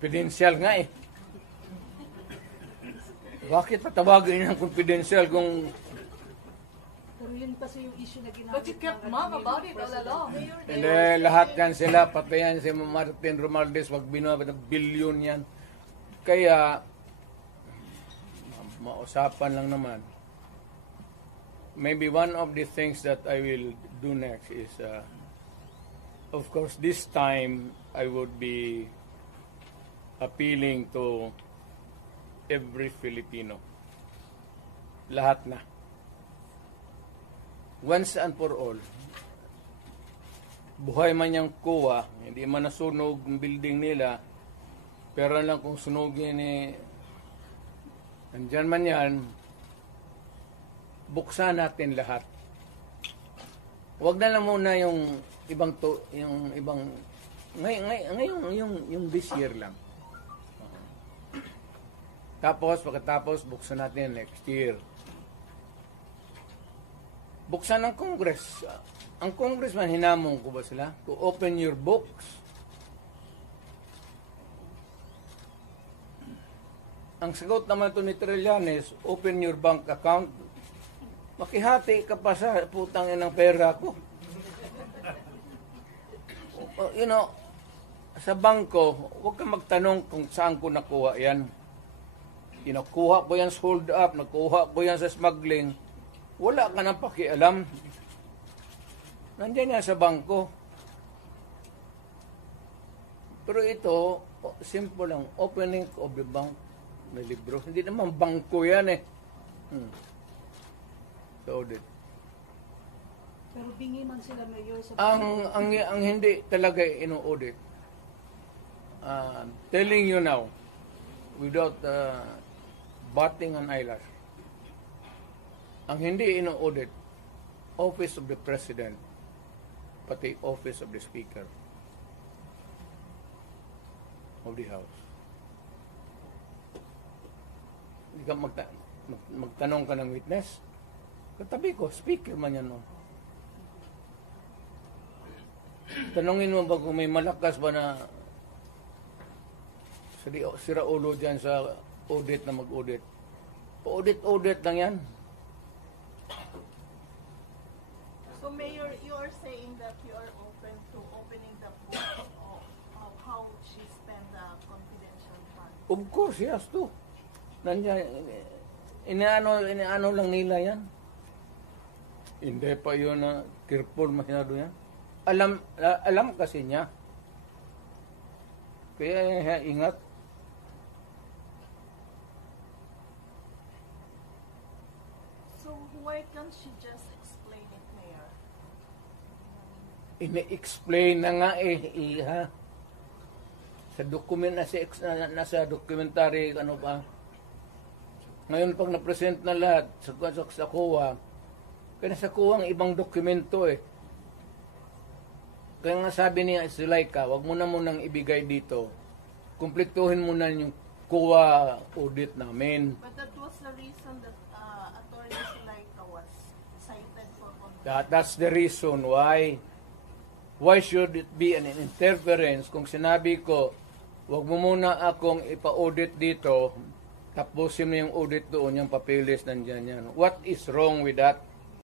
Confidential nga eh. Bakit patawagin ng confidential kung... Pero yun kasi yung issue na ginamit. But you kept mum about it all along. Hindi, lahat yan sila, pati yan si Martin Romualdez, wag binuha ng bilyon yan. Kaya, mausapan lang naman. Maybe one of the things that I will do next is, of course, this time, I would be appealing to every Filipino. Lahat na. Once and for all. Buhay man yung kuwa, hindi man nasunog ang building nila, pero lang kung sunugin ni nandyan man yan, buksan natin lahat. Huwag na lang muna yung ibang ngayon yung this year lang. Tapos, pagkatapos, buksan natin next year. Buksan ng Congress. Ang Congressman, hinamong ko ba sila? To open your books. Ang sagot naman ito ni Trillanes, open your bank account. Makihati ka pa sa putang ng pera ko. You know, sa bangko, huwag kang magtanong kung saan ko nakuha yan. Kinukuha ko yan sa hold up, nakuha ko yan sa smuggling. Wala ka nang pakialam. Nandiyan yan sa bangko. Pero ito, simple lang. Opening of the bank. May libro. Hindi naman bangko yan eh. So, Pero bingi man sila mayor sa ang hindi talaga ino-audit. Telling you now, without batting an eyelash, ang hindi ino-audit, Office of the President, pati Office of the Speaker of the House. Hindi ka magtanong ka ng witness. Katabi ko, speaker man yan. No? Tanongin mo ba kung may malakas ba na sira ulo dyan sa audit na mag-audit? Audit lang yan. So, Mayor, you are saying that you are open to opening the book of how she spent the confidential fund? Of course, yes, too. Nandiyan, inaano lang nila yan. Hindi pa yun na careful masyado yan. Alam kasi niya. Kaya ingat. So, why can't she just explain it, Mayor? Ine-explain na nga iha. Sa document nasa documentary ano pa. Ngayon pag na-present na lahat sa COA, kaya sa COA ang ibang dokumento eh. Kaya nga sabi niya si Laika, wag mo na munang ibigay dito. Kumpletuhin mo na yung COA audit namin. But that was the reason that Attorney Laika was cited for That's the reason why. Why should it be an interference kung sinabi ko, wag mo muna akong ipa-audit dito, tapusin mo yung audit doon, yung papilis nandyan yan. What is wrong with that?